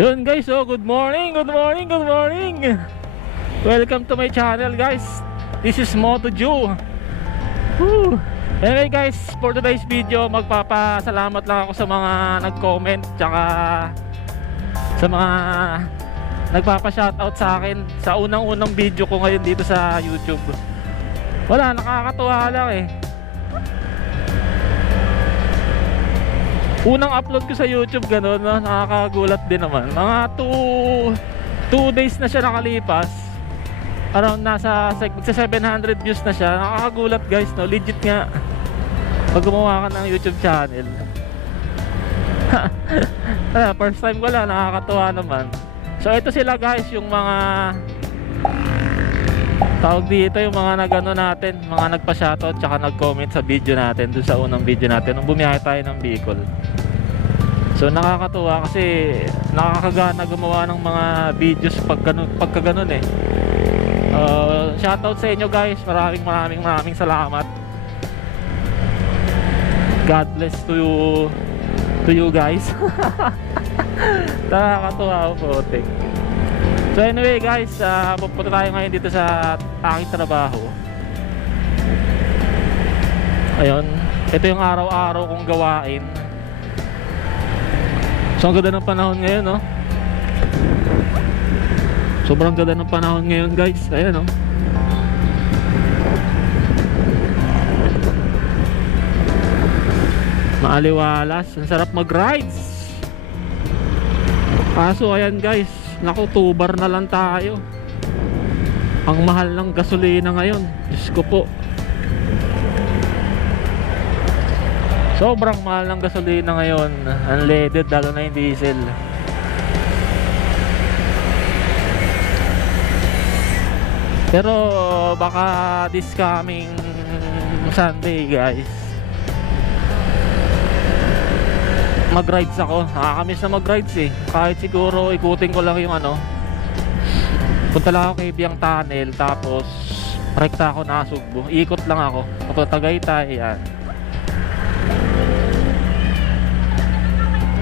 Yun guys, oh, good morning, good morning, good morning. Welcome to my channel guys. This is Moto-Ju. Anyway guys, for today's video, magpapasalamat lang ako sa mga nag-comment tsaka sa mga nagpapa-shoutout sa akin sa unang-unang video ko ngayon dito sa YouTube. Wala, nakakatuwa lang eh. Unang upload ko sa YouTube ganun, no? Nakakagulat din naman. Mga 2 days na siya nakalipas. Around nasa 700 views na siya. Nakakagulat guys, no? Legit nga. Pag gumawa ka ng YouTube channel. First time ko lang, nakakatuwa naman. So ito sila guys, yung mga tawag dito, yung mga nagano natin, mga nagpa-shoutout tsaka nag-comment sa video natin, dun sa unang video natin nung bumiyahe tayo ng Bicol. So nakakatuwa kasi nakakagana gumawa ng mga videos pagka ganun eh. Shoutout sa inyo guys, maraming salamat. God bless to you guys. Nakakatuwa po, tek. So anyway guys, pupunta tayo ngayon dito sa aking trabaho. Ayun, ito yung araw-araw kong gawain. So ang ganda ng panahon ngayon, no? Sobrang ganda ng panahon ngayon guys. Ayan, no? Maaliwalas, ang sarap mag-rides. Kaso ayan guys, naku, 2 bar na lang tayo. Ang mahal ng gasolina ngayon, Diyos ko po. Sobrang mahal ng gasolina ngayon, unleaded, lalo na yung diesel. Pero baka this coming Sunday guys, mag-rides ako. Nakakamiss na mag-rides eh. Kahit siguro ikutin ko lang yung ano, punta lang ako kay Biang Tunnel, tapos rekta ako na Sugbo, ikot lang ako papunta Tagaytay, yan.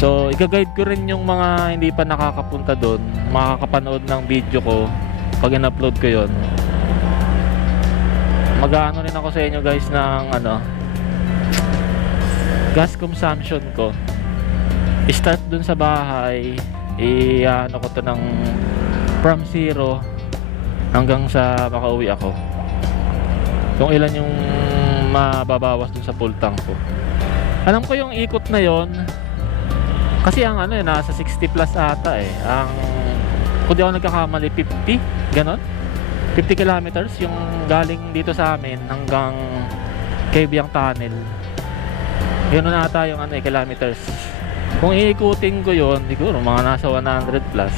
So i-guide ko rin yung mga hindi pa nakakapunta doon, makakapanood ng video ko pag in-upload ko yun. Mag-aano rin ako sa inyo guys ng ano, gas consumption ko. I-start dun sa bahay, ano ko to ng from 0 hanggang sa makauwi ako, kung ilan yung mababawas dun sa full tank ko. Alam ko yung ikot na yon kasi ang ano, nasa 60 plus ata eh. Ang, kung di ako nagkakamali, 50, ganon, 50 kilometers yung galing dito sa amin hanggang kay Biang Tunnel. Yun na ata yung ano, kilometers. Kung iikutin ko yon, siguro mga nasa 100 plus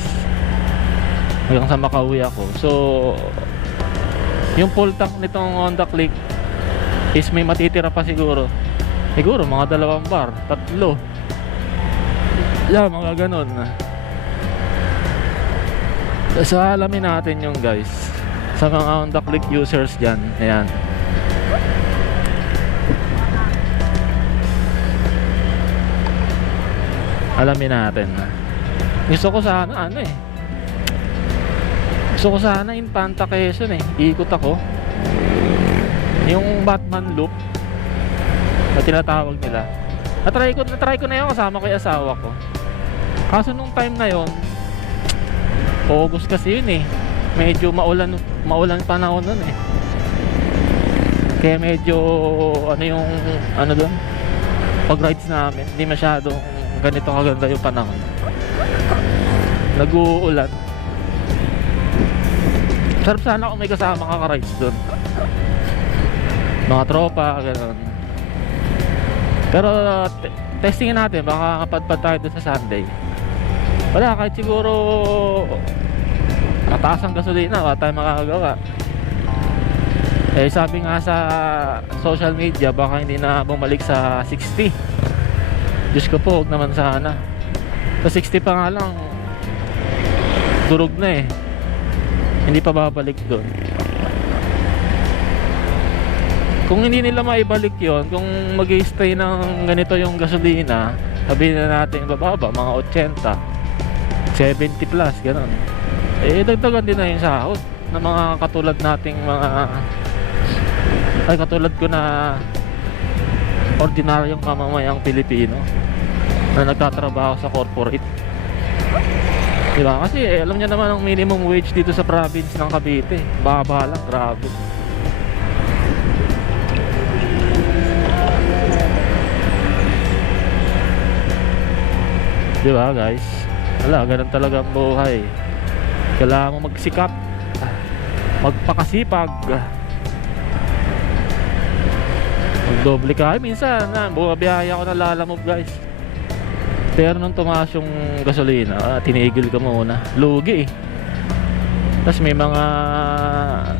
hanggang sa makauwi ako. So yung full tank nitong Honda Click is may matitira pa siguro mga 2 bar, 3, yeah, mga ganon. So alamin natin yung guys, sa mga Honda Click users dyan. Ayan, alamin natin. Gusto ko sana gusto ko sana Infanta Quezon eh, ikot ako yung Batman loop na tinatawag nila. Natry ko na yun kasama ko yung asawa ko. Kaso nung time na yon, August kasi yun eh, medyo maulan panahon nun eh. Kaya medyo ano yung ano doon, pag rides namin hindi masyadong ganito kaganda yung panahon. Nag-uulan. Sarap sana kung may kasama kaka-rides doon, mga tropa, gano'n. Pero testingin natin, baka kapadpad tayo doon sa Sunday. Wala, kahit siguro mataas ang gasolina, wala tayong makakagawa. Eh sabi nga sa social media, baka hindi na bumalik sa 60. Diyos ko po, huwag naman sana. Sa 60 pa nga lang, durog na eh. Hindi pa babalik doon. Kung hindi nila maibalik yon, kung mag-i-stay ng ganito yung gasolina, sabihin na natin bababa, mga 80. 70 plus, gano'n. Eh, dagdagan din na yung sahod ng mga katulad nating mga, ay katulad ko na ordinaryong mamamayang Pilipino na nagtatrabaho sa corporate. Diba? Kasi alam niya naman ang minimum wage dito sa province ng Cavite. Baba lang, grabe. Diba guys? Wala, ganun talaga ang buhay. Kailangan mo magsikap, magpakasipag, magdoble ka. Ay, minsan bumabiyaya ako na Lalamove guys. Pero nung tumaas yung gasolina, tinigil ka muna. Lugi eh. Tapos may mga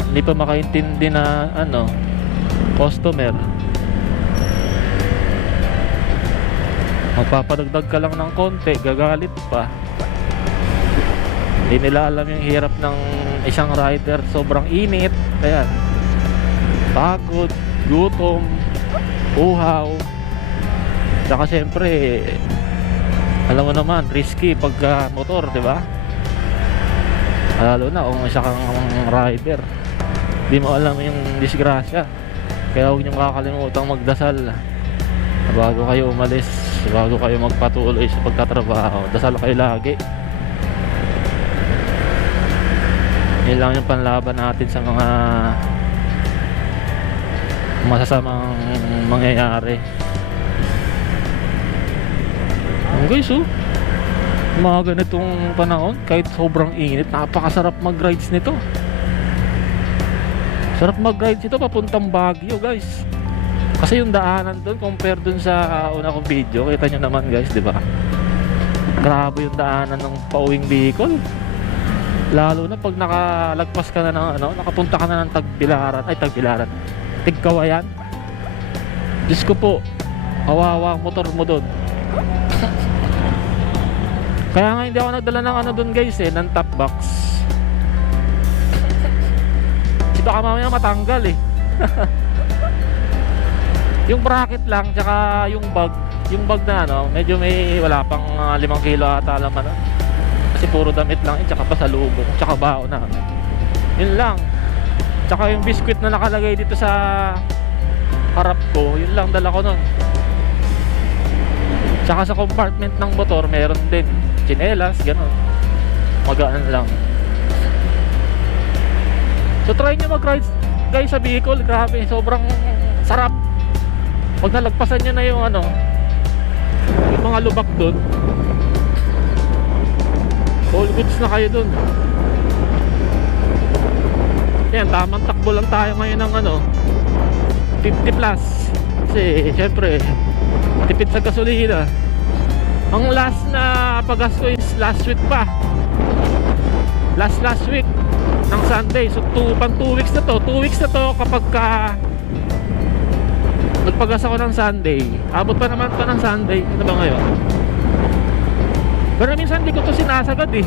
hindi pa makaintindi na customer. Magpapadagdag ka lang ng konti, gagalit pa. Hindi nila alam yung hirap ng isang rider. Sobrang init. Ayan. Pagod, gutom, uhaw. Saka syempre, alam mo naman, risky pagka motor, di ba? Lalo na kung isa kang rider, di mo alam yung disgrasya. Kaya huwag niyong kakalimutan magdasal bago kayo umalis, bago kayo magpatuloy sa pagtatrabaho. Dasal kayo lagi. Yun lang yung panlaban natin sa mga masasamang mangyayari. Guys, mga ganitong panahon, kahit sobrang init, napakasarap mag-rides nito. Sarap mag-rides ito papuntang Baguio guys. Kasi yung daanan doon compare doon sa una kong video, kita nyo naman guys, di ba? Grabe yung daanan ng pauwing Bicol. Lalo na pag nakalagpas ka na ng nakapunta ka na ng Tagbilaran, Tigkawayan. Diyos ko po, kawawa ang motor mo doon. Kaya nga hindi ako nagdala ng doon guys ng top box. Kasi baka mamaya matanggal eh. Yung bracket lang, tsaka yung bag na medyo may wala pang 5 kilo ata laman. Kasi puro damit lang tsaka pasalubong, tsaka bao na. Yun lang. Tsaka yung biskwit na nakalagay dito sa harap ko, yun lang dala ko nun. Tsaka sa compartment ng motor meron din tsinelas, gano'n. Magaan lang. So try nyo mag-ride guys sa Bicol. Grabe, sobrang sarap. Pag nalagpasan nyo na yung yung mga lubak dun, all goods na kayo dun. Yan, tamang takbo lang tayo ngayon ng 50 plus. Kasi syempre tipid sa gasolina. Ang last na paggas ko is last week pa. Last week ng Sunday. So 2 weeks na to. 2 weeks na to kapag nagpagas ako ng Sunday. Abot pa naman to ng Sunday. Ano ba ngayon? Pero minsan hindi ko to sinasagad eh.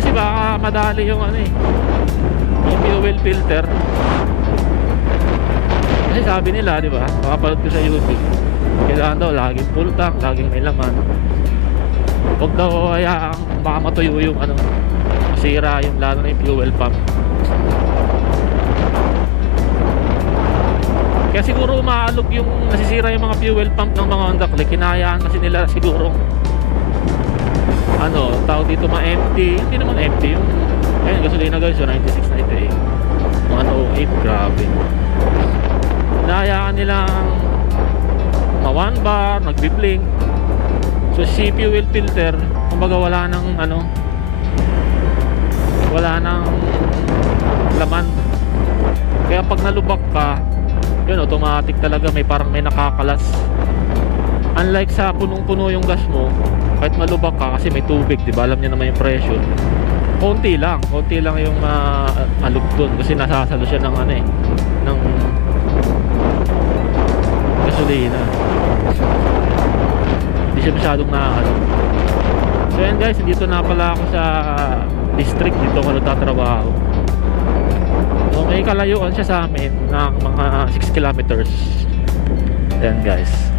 Kasi baka madali yung yung fuel filter. Kasi sabi nila, di ba? Makapanood ko sa YouTube, kailangan daw laging full tank, laging may laman. Huwag daw hayaang baka matuyo yung masira yung lalo na yung fuel pump. Kaya siguro umaalog yung nasisira yung mga fuel pump ng mga Honda Click. Hinahayaan kasi nila siguro tawag dito empty. Hindi naman empty yung gasolina guys, 96, 98, 108, grabe. Hinahayaan nilang ma-1 bar, nagbi-blink. So si fuel filter, kumbaga wala nang wala nang laman. Kaya pag nalubak ka, yun, automatic talaga parang may nakakalas. Unlike sa punong-puno yung gas mo, kahit malubak ka kasi may tubig, di ba? Alam niyo naman yung pressure. Konti lang yung alog doon kasi nasasalo siya ng ng gasolina. Hindi siya masyadong nakakalo. So yan guys, dito na pala ako sa district, dito ako nagtatrabaho. So may kalayuan siya sa amin ng mga 6 kilometers. Yan guys.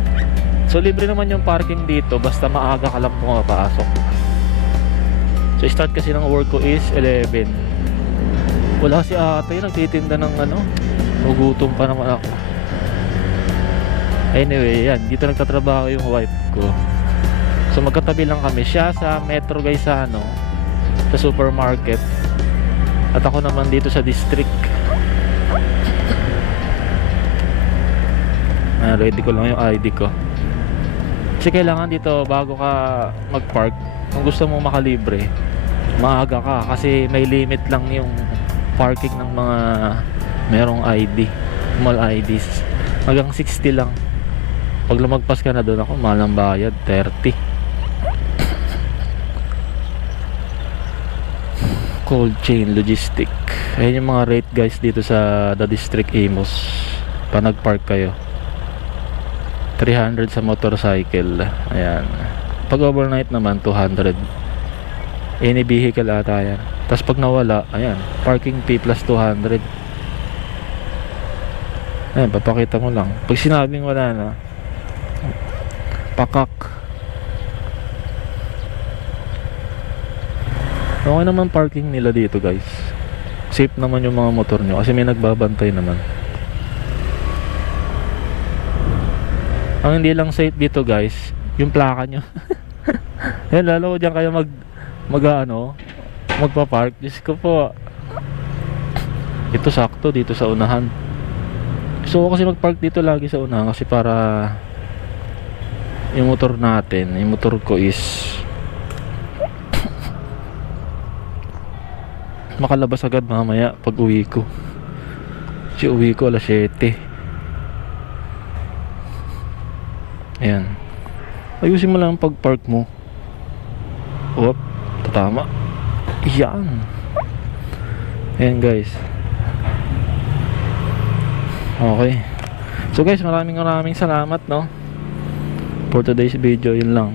So libre naman yung parking dito basta maaga ka lang pumapasok. So start kasi ng work ko is 11. Wala si ate, nagtitinda ng ano. Nagutom pa naman ako. Anyway, yan, dito nagtatrabaho yung wife ko. So magkatabi lang kami. Siya sa Metro guys, sa ano, sa supermarket. At ako naman dito sa district. Ready ko lang yung ID ko. Kasi kailangan dito bago ka mag-park, kung gusto mo makalibre, maaga ka kasi may limit lang yung parking ng mga merong ID, small IDs. Hanggang 60 lang. Pag lumagpas ka na doon, ako mahal ang bayad, 30. Cold chain logistic. Ayan yung mga rate guys dito sa The District Imus. Pa nag-park kayo, 300 sa motorcycle. Ayan. Pag overnight naman 200. Any vehicle ata yan. Tapos pag nawala, ayan, parking fee plus 200. Ayan, papakita mo lang. Pag sinabing wala na, pakak. Okay naman parking nila dito guys. Safe naman yung mga motor nyo kasi may nagbabantay naman. Ang hindi lang safe dito guys, yung plaka nyo. Yan, lalo dyan kayo magpa-park. Diyos ko po. Ito sakto dito sa unahan. So kasi mag-park dito lagi sa unahan kasi para yung motor natin, yung motor ko is makalabas agad mamaya pag uwi ko. Kasi uwi ko alas 7. Ayan. Ayusin mo lang ang pag-park mo. Op, tatama. Yan. Ayan guys. Okay. So guys, maraming salamat no for today's video. Yun lang.